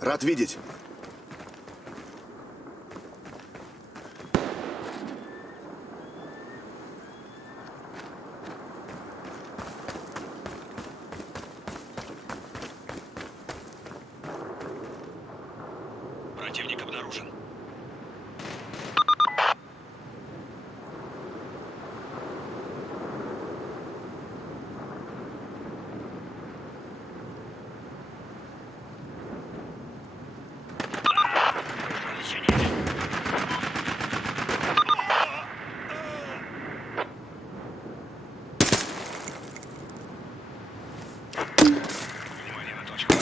Рад видеть. Противник обнаружен. Внимание на точку.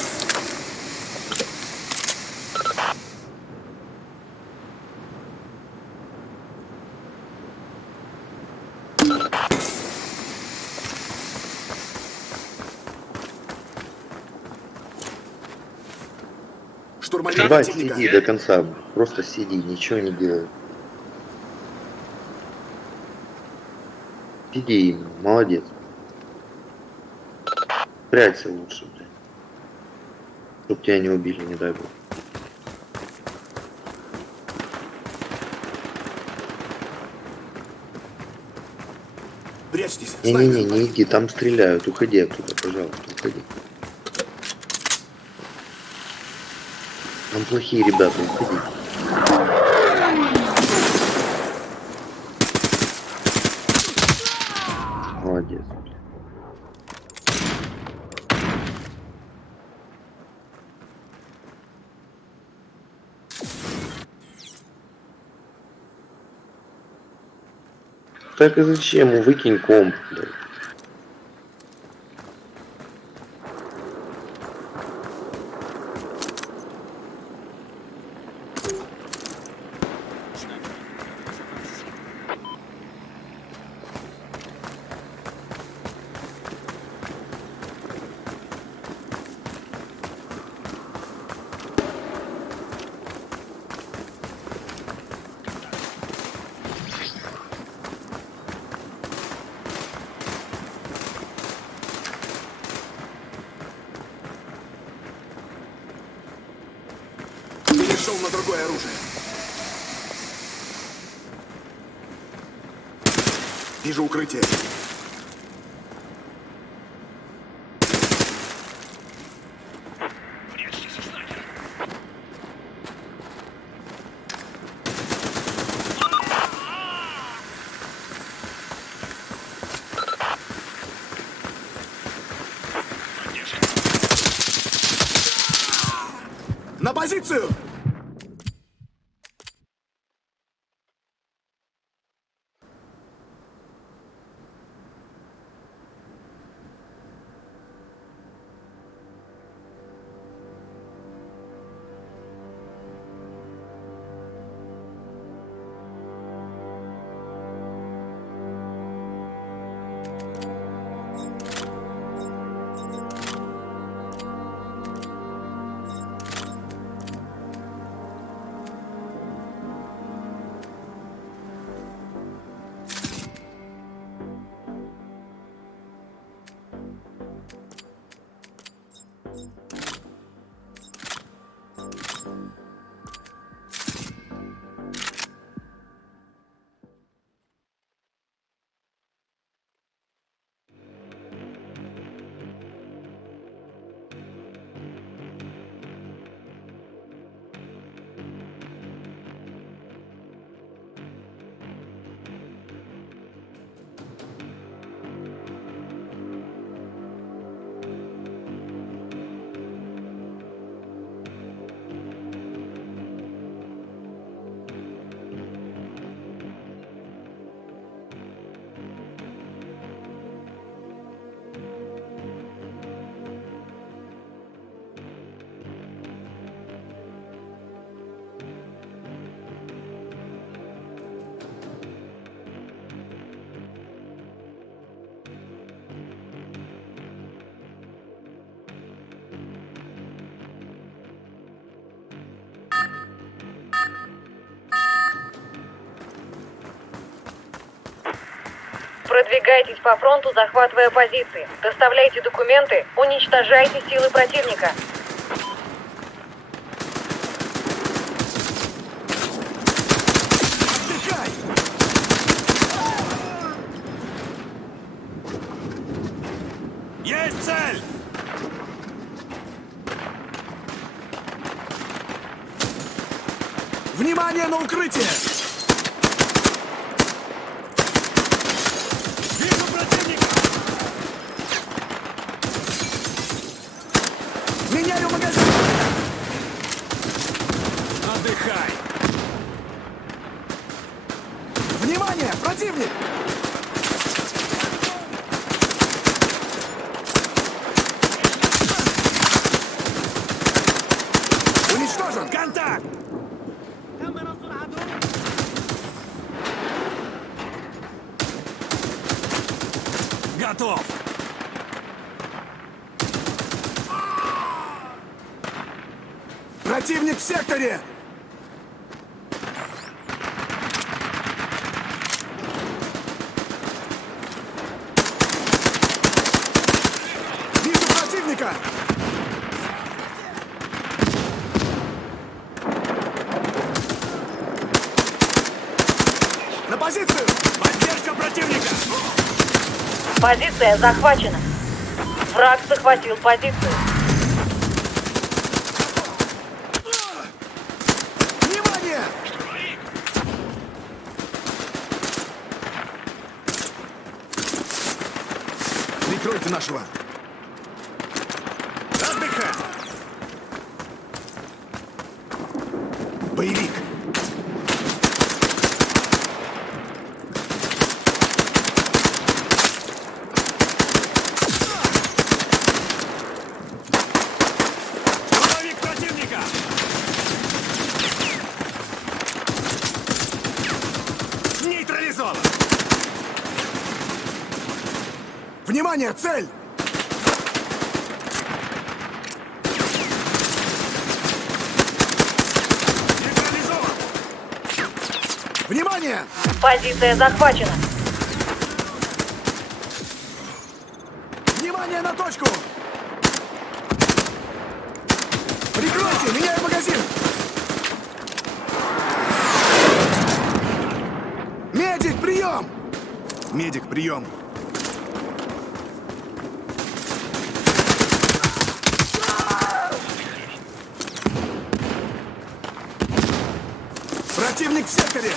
Штурмовик Давай, противника. сиди до конца. Просто сиди, ничего не делай. Сиди именно, молодец. Прячься лучше, блядь. Чтоб тебя не убили, не дай бог. Прячьтесь. Не-не-не, не иди, там стреляют. Уходи оттуда, пожалуйста, уходи. Там плохие ребята, уходи. Молодец. Так и зачем? Выкинь комп, блядь. Перешел на другое оружие. Вижу укрытие. На позицию! Продвигайтесь по фронту, захватывая позиции. Доставляйте документы, уничтожайте силы противника. Отдыхай! Есть цель! Внимание на укрытие! Вижу противника! Меняю магазин! Отдыхай! Внимание! Противник! Уничтожен! Контакт! Готов! Противник в секторе! Вижу противника! На позицию! Поддержка противника! Позиция захвачена. Враг захватил позицию. Внимание! Прикройте нашего! Отдыхай! Боевик! Штурмовик противника! Нейтрализован! Внимание! Цель! Нейтрализован! Внимание! Позиция захвачена. Внимание на точку! Прикройте! Меняю магазин! Медик, прием! Медик, прием! Противник в секторе!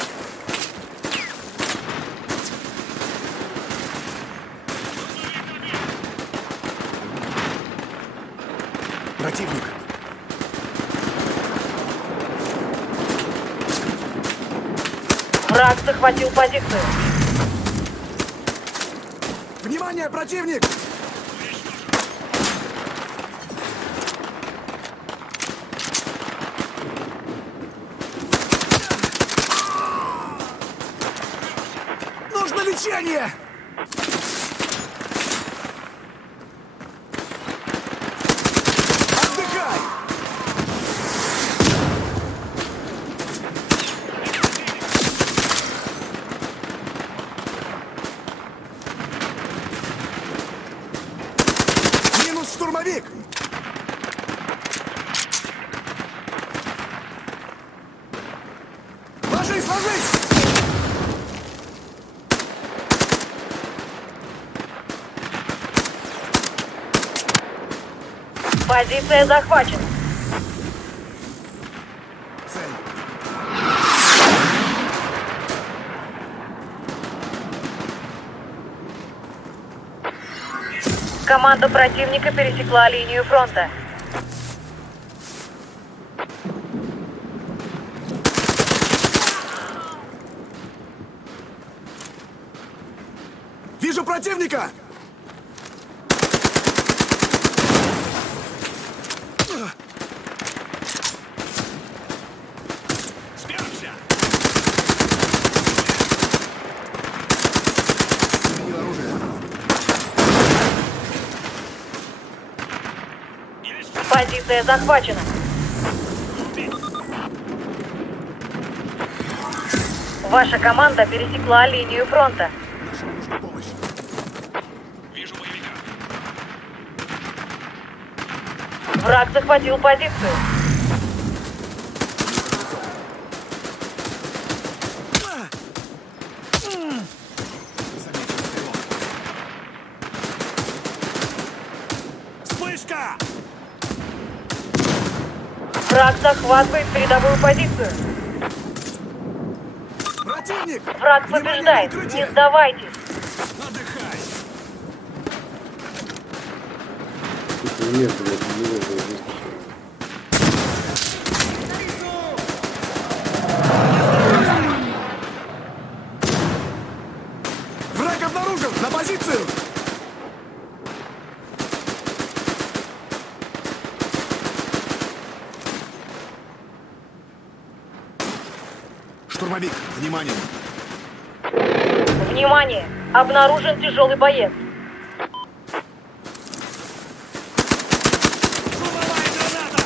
Противник! Враг захватил позицию. Внимание, противник! Нужно лечение! Отдыхай! Минус штурмовик! Ложись, ложись! Позиция захвачена. Цель. Команда противника пересекла линию фронта. Вижу противника! Сперся! Сменил оружие. Есть! Позиция захвачена. Ваша команда пересекла линию фронта. Нашему нужна помощь. Вижу боевика! Враг захватил позицию. Заметил стрелок. Вспышка! Враг захватывает передовую позицию. Противник! Враг Внимание, побеждает. прикрытие! Не сдавайтесь. Отдыхай! Нет, блядь, не нужно здесь. Враг обнаружен! На позицию! Штурмовик, внимание! Внимание! Обнаружен тяжелый боец. Штурмовая граната!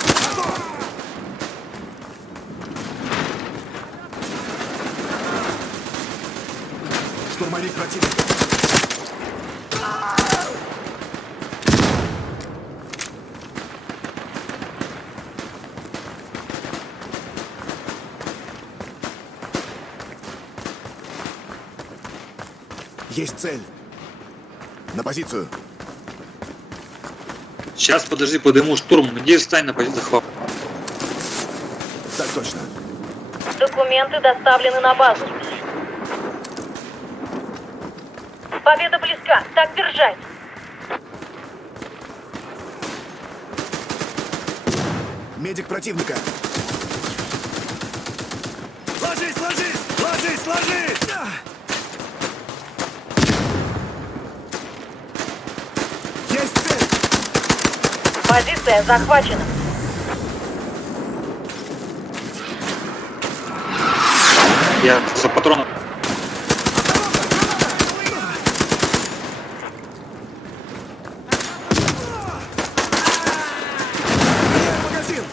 Штурмовик противника! Есть цель. На позицию. Сейчас, подожди, подыму штурм. Где встань на позицию захват? Так точно. Документы доставлены на базу. Победа близка. Так держать. Медик противника. Ложись, ложись! Ложись, ложись! Есть цель. Позиция захвачена. Я за патроном. Меняю магазин.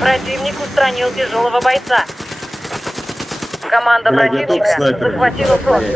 Противник устранил тяжелого бойца. Команда Бля, я противника только снайпер. захватила фронт.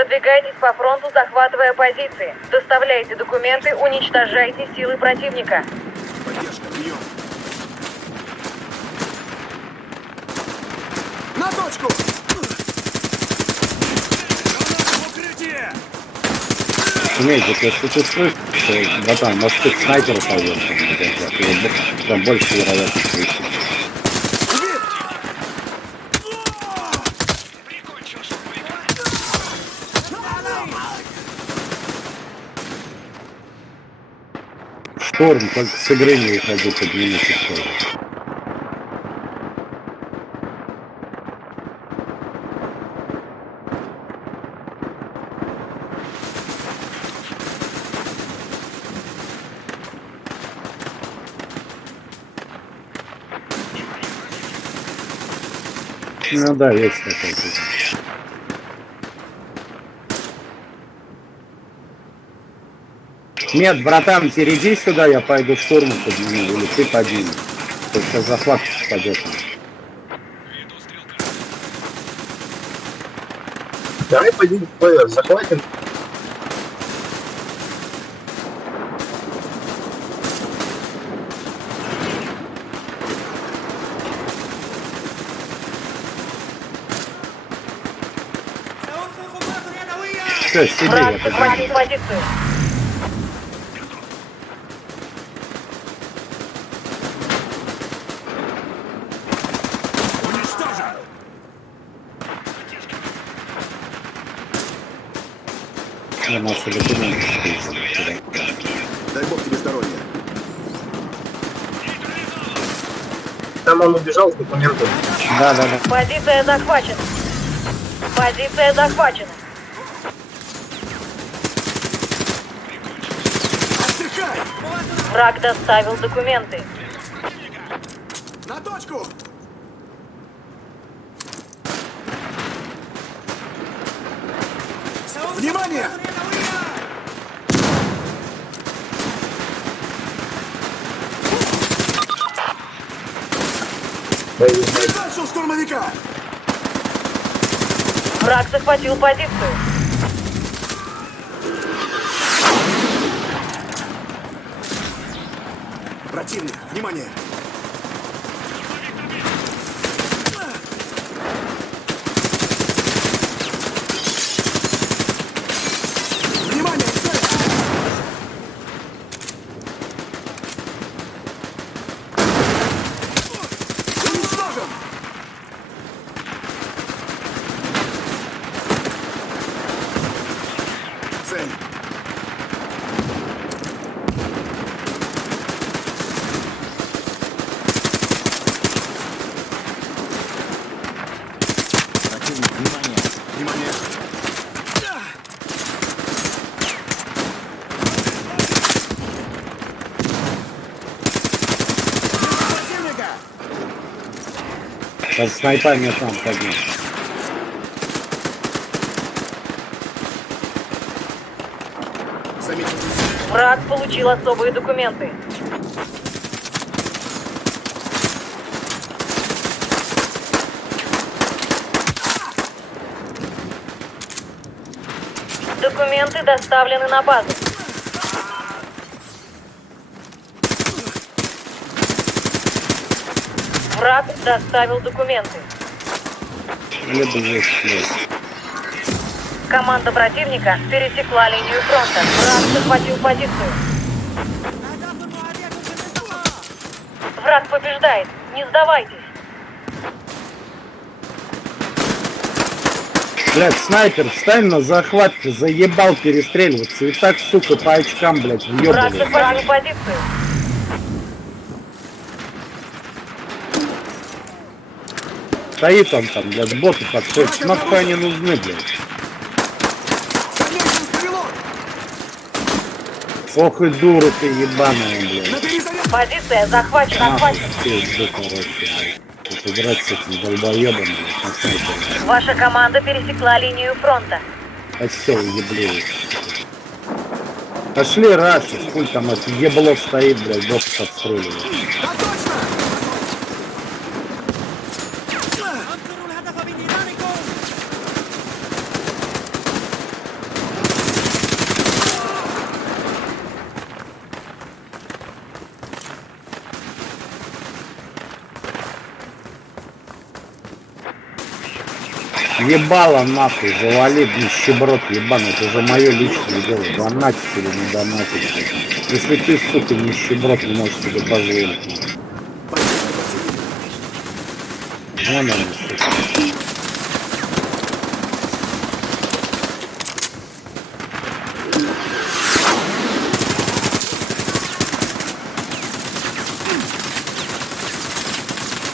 Продвигайтесь по фронту, захватывая позиции. Доставляйте документы, уничтожайте силы противника. Поддержка, прием. На точку! Граната в укрытие! Медик, если ты слышишь, что, братан, может ты к снайперу пойдешь, там больше вероятность выйти. Убит! Прикончил штурмовика! Шторм, только с игры не уходи, поднимите шторм. Ну да, есть такой. Нет, братан, перейди сюда, я пойду штурму подниму, или ты поднимешь. Только захват спадет. Давай пойдем захватим. Все, сиди, Враг я подниму. захватил позицию. Уничтожен! Я наши документы списываю. Дай бог тебе здоровья. Там он убежал с документами. Да. Позиция захвачена. Позиция захвачена. Отдыхай! Враг доставил документы. На точку! Внимание! Прикончил штурмовика! Враг захватил позицию. Противник, внимание! Внимание, цель! Уничтожен! Цель. Противник, внимание! Внимание! Противника! Под снайпами там поднял. Заметил. Враг получил особые документы. Документы доставлены на базу. Враг доставил документы. Мне бы здесь. Команда противника пересекла линию фронта. Враг захватил позицию. Враг побеждает. Не сдавайтесь. Блядь, снайпер, встань на захват, ты заебал перестреливаться. И так, сука, по очкам, блядь, Враг въебали. захватил позицию. Стоит он там, блядь, боты подходят. Нахуй они нужны, блядь. Замечен стрелок! Ох и дура ты ебаная, блядь. Набери заряд! Позиция захвачена. Нахуй ты, сука, короче, блядь. Тут играть с этим долбоебом, блядь, на снайпере. Ваша команда пересекла линию фронта. А все, уеблись. Пошли раньше, хуй там это ебло стоит, блядь, бот подстреливает. Да точно! Ебало нахуй, завали, нищеброд ебаный, это же мое личное дело. Донатить или не донатить. Если ты, сука, нищеброд, не можешь себе позволить. нахуй. Вон он, сука.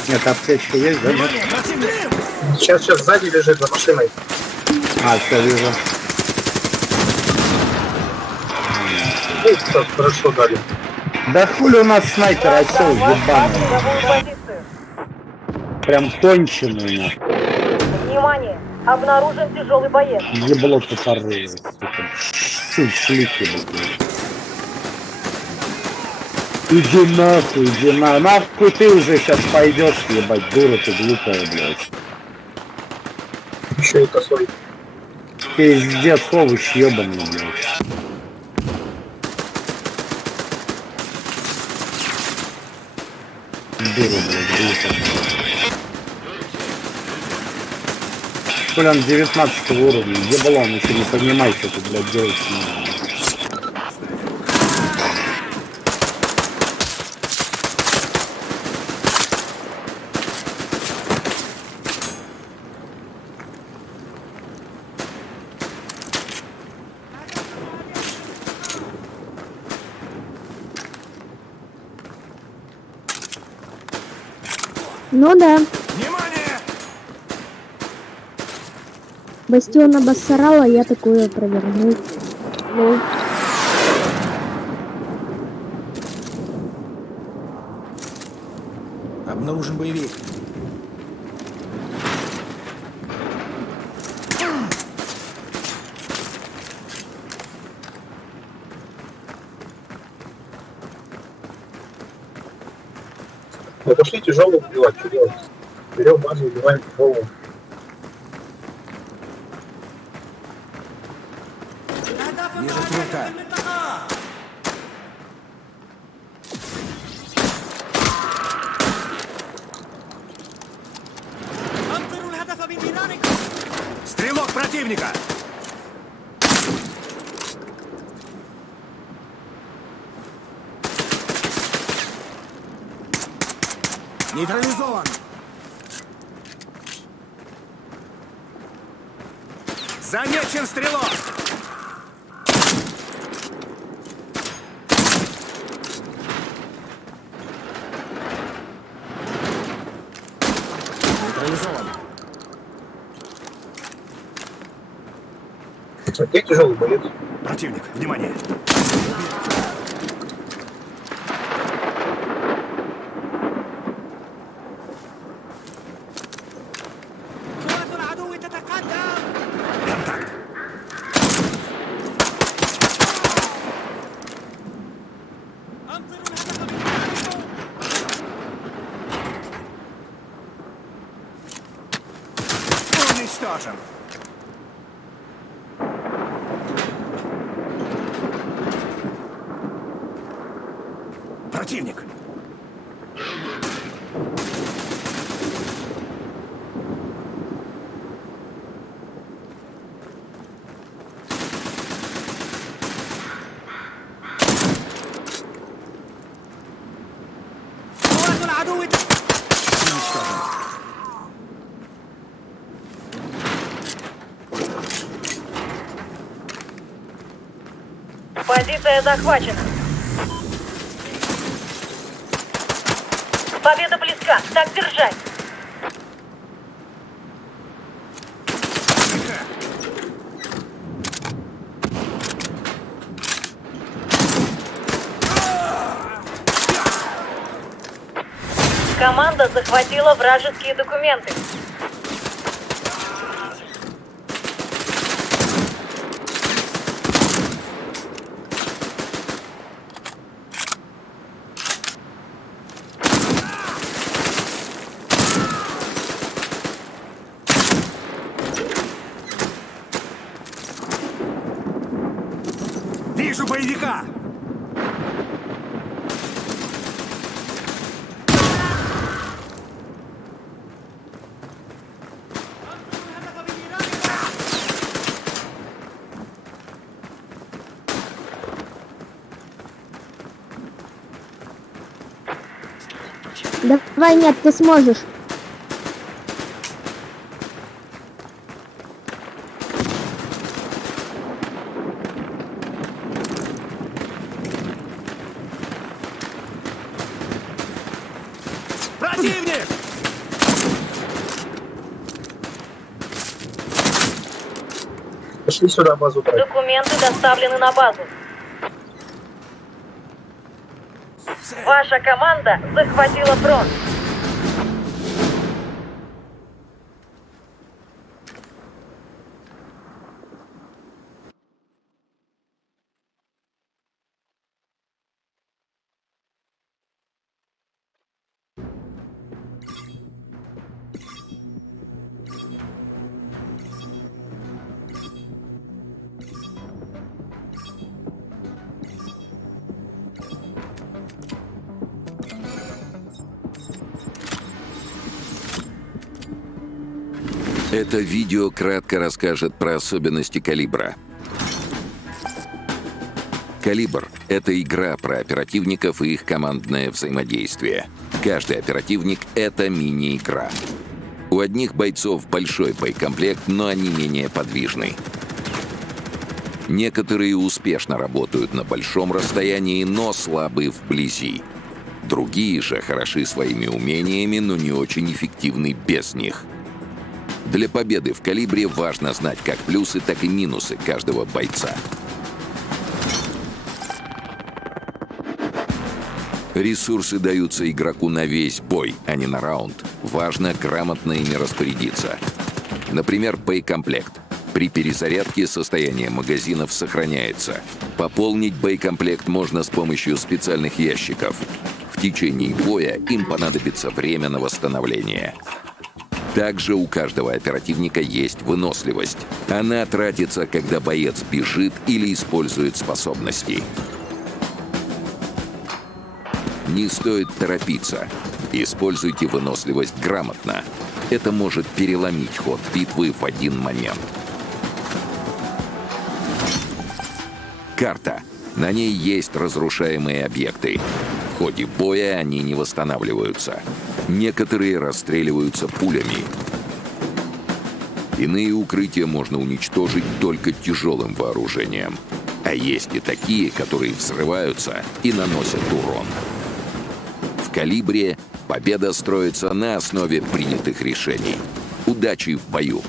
Нет, аптечка есть, да? Нет? Внимание, противник! Сейчас сзади лежит за машиной. А, все, вижу. Ой, как хорошо дали. Да хули у нас снайпер осел Ваш ебаный. береговую позицию. Прям конченый, нахуй. Внимание! Обнаружен тяжелый боец. Ебло тупорылое, сука. Шлики, блядь. Иди нахуй, нахуй ты уже сейчас пойдешь, ебать, дура ты глупая, блядь. Еще и косой. Пиздец, овощ ебаный, блядь. Дура, блядь, глупая. Хули он 19 уровня, ебло, он еще не понимает, что ты, блядь, делать надо. Ну да, Внимание! бастион обоссорал, а я такое провернул. Ну, Обнаружен боевик. Мы пошли тяжелую убивать, что делать? Берем базу, убиваем тяжелую. Вижу стрелка. Стрелок противника! Нейтрализован. Замечен стрелок! Нейтрализован. Где тяжелый боец? Противник, внимание! Контакт! Уничтожен! Противник! Уничтожен! Позиция захвачена. Победа близка. Так держать. Команда захватила вражеские документы. Вижу боевика! Давай, нет, ты сможешь. Противник! Пошли сюда базу брать. Документы доставлены на базу. Ваша команда захватила фронт. Это видео кратко расскажет про особенности «Калибра». «Калибр» — это игра про оперативников и их командное взаимодействие. Каждый оперативник — это мини-игра. У одних бойцов большой боекомплект, но они менее подвижны. Некоторые успешно работают на большом расстоянии, но слабы вблизи. Другие же хороши своими умениями, но не очень эффективны без них. Для победы в «Калибре» важно знать как плюсы, так и минусы каждого бойца. Ресурсы даются игроку на весь бой, а не на раунд. Важно грамотно ими распорядиться. Например, боекомплект. При перезарядке состояние магазинов сохраняется. Пополнить боекомплект можно с помощью специальных ящиков. В течение боя им понадобится время на восстановление. Также у каждого оперативника есть выносливость. Она тратится, когда боец бежит или использует способности. Не стоит торопиться. Используйте выносливость грамотно. Это может переломить ход битвы в один момент. Карта. На ней есть разрушаемые объекты. В ходе боя они не восстанавливаются. Некоторые расстреливаются пулями. Иные укрытия можно уничтожить только тяжелым вооружением. А есть и такие, которые взрываются и наносят урон. В «Калибре» победа строится на основе принятых решений. Удачи в бою!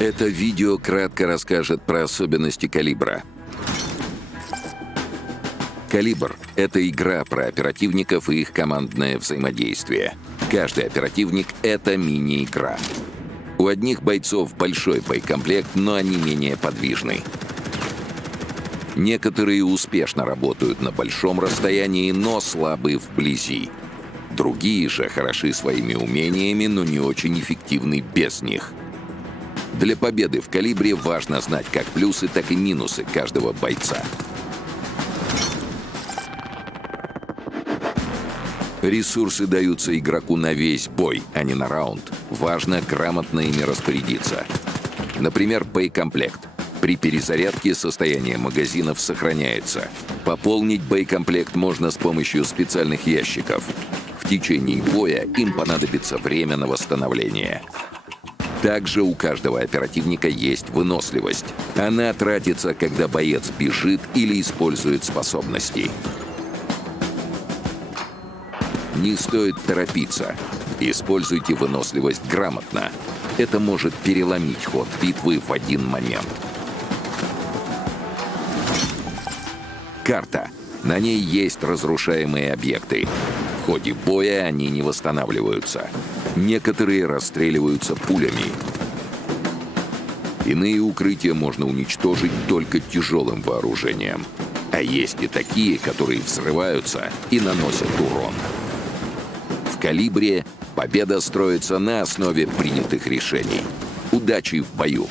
Это видео кратко расскажет про особенности «Калибра». «Калибр» — это игра про оперативников и их командное взаимодействие. Каждый оперативник — это мини-игра. У одних бойцов большой боекомплект, но они менее подвижны. Некоторые успешно работают на большом расстоянии, но слабы вблизи. Другие же хороши своими умениями, но не очень эффективны без них. Для победы в «Калибре» важно знать как плюсы, так и минусы каждого бойца. Ресурсы даются игроку на весь бой, а не на раунд. Важно грамотно ими распорядиться. Например, боекомплект. При перезарядке состояние магазинов сохраняется. Пополнить боекомплект можно с помощью специальных ящиков. В течение боя им понадобится время на восстановление. Также у каждого оперативника есть выносливость. Она тратится, когда боец бежит или использует способности. Не стоит торопиться. Используйте выносливость грамотно. Это может переломить ход битвы в один момент. Карта. На ней есть разрушаемые объекты. В ходе боя они не восстанавливаются. Некоторые расстреливаются пулями. Иные укрытия можно уничтожить только тяжелым вооружением. А есть и такие, которые взрываются и наносят урон. В «Калибре» победа строится на основе принятых решений. Удачи в бою!